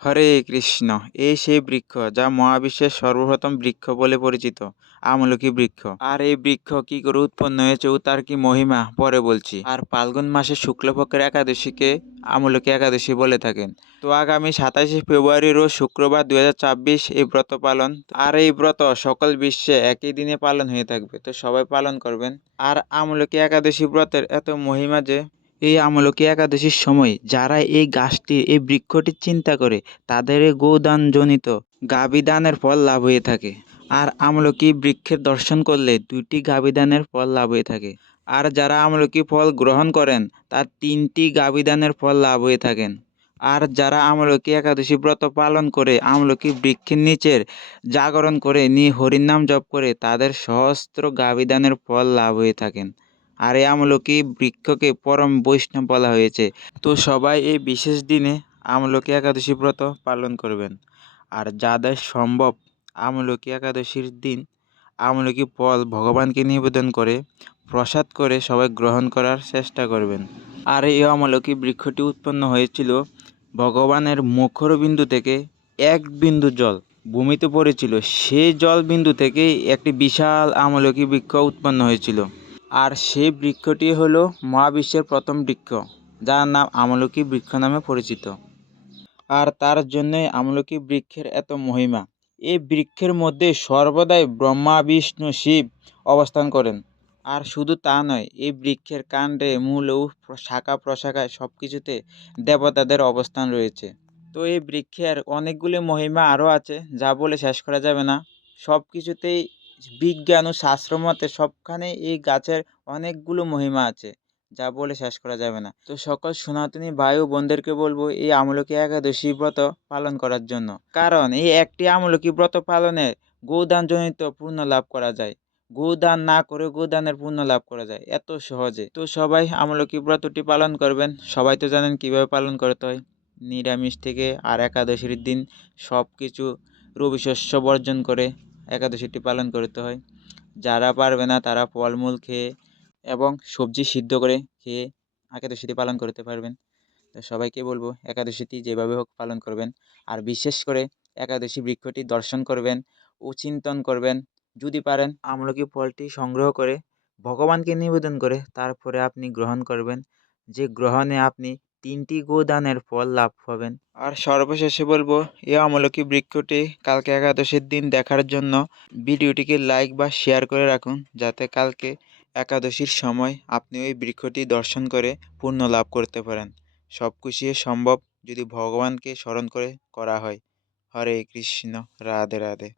হরে কৃষ্ণ। এই সেই বৃক্ষ যা মহাবিশ্বের সর্বপ্রথম বৃক্ষ বলে পরিচিত, আমলকি বৃক্ষ। আর এই বৃক্ষ কি করে উৎপন্ন হয়েছে ও তার কি মহিমা পরে বলছি। আর ফাল্গুন মাসের শুক্লপক্ষের একাদশীকে আমলকি একাদশী বলে থাকেন। তো আগামী 27শে ফেব্রুয়ারি রোজ শুক্রবার 2026 এই ব্রত পালন। আর এই ব্রত সকল বিশ্বে একই দিনে পালন হয়ে থাকবে, তো সবাই পালন করবেন। আর আমলকি একাদশী ব্রতের এত মহিমা যে এই আমলকি একাদশীর সময় যারা এই গাছটির এই বৃক্ষটির চিন্তা করে তাদের এই গোদানজনিত গাভীদানের ফল লাভ হয়ে থাকে। আর আমলকি বৃক্ষের দর্শন করলে 2টি গাভীদানের ফল লাভ হয়ে থাকে। আর যারা আমলকি ফল গ্রহণ করেন তার 3টি গাভীদানের ফল লাভ হয়ে থাকেন। আর যারা আমলকি একাদশী ব্রত পালন করে আমলকি বৃক্ষের নিচের জাগরণ করে নিয়ে হরির নাম জপ করে তাদের সহস্র গাভীদানের ফল লাভ হয়ে থাকেন। আর এই আমলকি বৃক্ষকে পরম বৈষ্ণব বলা হয়েছে। তো সবাই এই বিশেষ দিনে আমলকি একাদশী ব্রত পালন করবেন। আর যাদের সম্ভব আমলকি একাদশীর দিন আমলকি ফল ভগবানকে নিবেদন করে প্রসাদ করে সবাই গ্রহণ করার চেষ্টা করবেন। আর এই আমলকি বৃক্ষটি উৎপন্ন হয়েছিল ভগবানের মুখরবিন্দু থেকে। এক বিন্দু জল ভূমিতে পড়েছিল, সেই জল বিন্দু থেকেই একটি বিশাল আমলকি বৃক্ষ উৎপন্ন হয়েছিল। আর সেই বৃক্ষটি হলো মহাবিশ্বের প্রথম বৃক্ষ, যার নাম আমলকি বৃক্ষ নামে পরিচিত। আর তার জন্যই আমলকি বৃক্ষের এত মহিমা। এই বৃক্ষের মধ্যে সর্বদাই ব্রহ্মা বিষ্ণু শিব অবস্থান করেন। আর শুধু তা নয়, এই বৃক্ষের কাণ্ডে মূল ও শাখা প্রশাখায় সব কিছুতে দেবতাদের অবস্থান রয়েছে। তো এই বৃক্ষের অনেকগুলি মহিমা আরও আছে, যা বলে শেষ করা যাবে না। সব কিছুতেই বিজ্ঞান ও শাস্ত্র মতে সবখানে এই গাছের অনেকগুলো মহিমা আছে, যা বলে শেষ করা যাবে না। তো সকল সনাতনী ভাই ও বোনদেরকে বলবো এই আমলকি একাদশী ব্রত পালন করার জন্য, কারণ এই একটি আমলকি ব্রত পালনে গোদানজনিত পুণ্য লাভ করা যায়। গোদান না করে গোদানের পুণ্য লাভ করা যায় এত সহজে। তো সবাই আমলকি ব্রতটি পালন করবেন। সবাই তো জানেন কিভাবে পালন করতে হয়। নিরামিষ থেকে আর একাদশীর দিন সব কিছু রবি শস্য বর্জন করে একাদশীটি পালন করতে হয়। যারা পারবে না তারা ফলমূল খেয়ে এবং সবজি সিদ্ধ করে খেয়ে একাদশীটি পালন করতে পারবেন। তো সবাইকে বলবো একাদশীটি যেভাবে হোক পালন করবেন। আর বিশেষ করে একাদশী বৃক্ষটি দর্শন করবেন ও চিন্তন করবেন। যদি পারেন আমলকি ফলটি সংগ্রহ করে ভগবানকে নিবেদন করে তারপরে আপনি গ্রহণ করবেন, যে গ্রহণে আপনি 3টি গোদানের ফল লাভ পাবেন। আর সর্বশেষে বলবো এই আমলকি বৃক্ষটি কালকে একাদশীর দিন দেখার জন্য ভিডিওটিকে লাইক বা শেয়ার করে রাখুন, যাতে কালকে একাদশীর সময় আপনি ওই বৃক্ষটি দর্শন করে পুণ্য লাভ করতে পারেন। সব কিছুই সম্ভব যদি ভগবানকে স্মরণ করে করা হয়। হরে কৃষ্ণ, রাধে রাধে।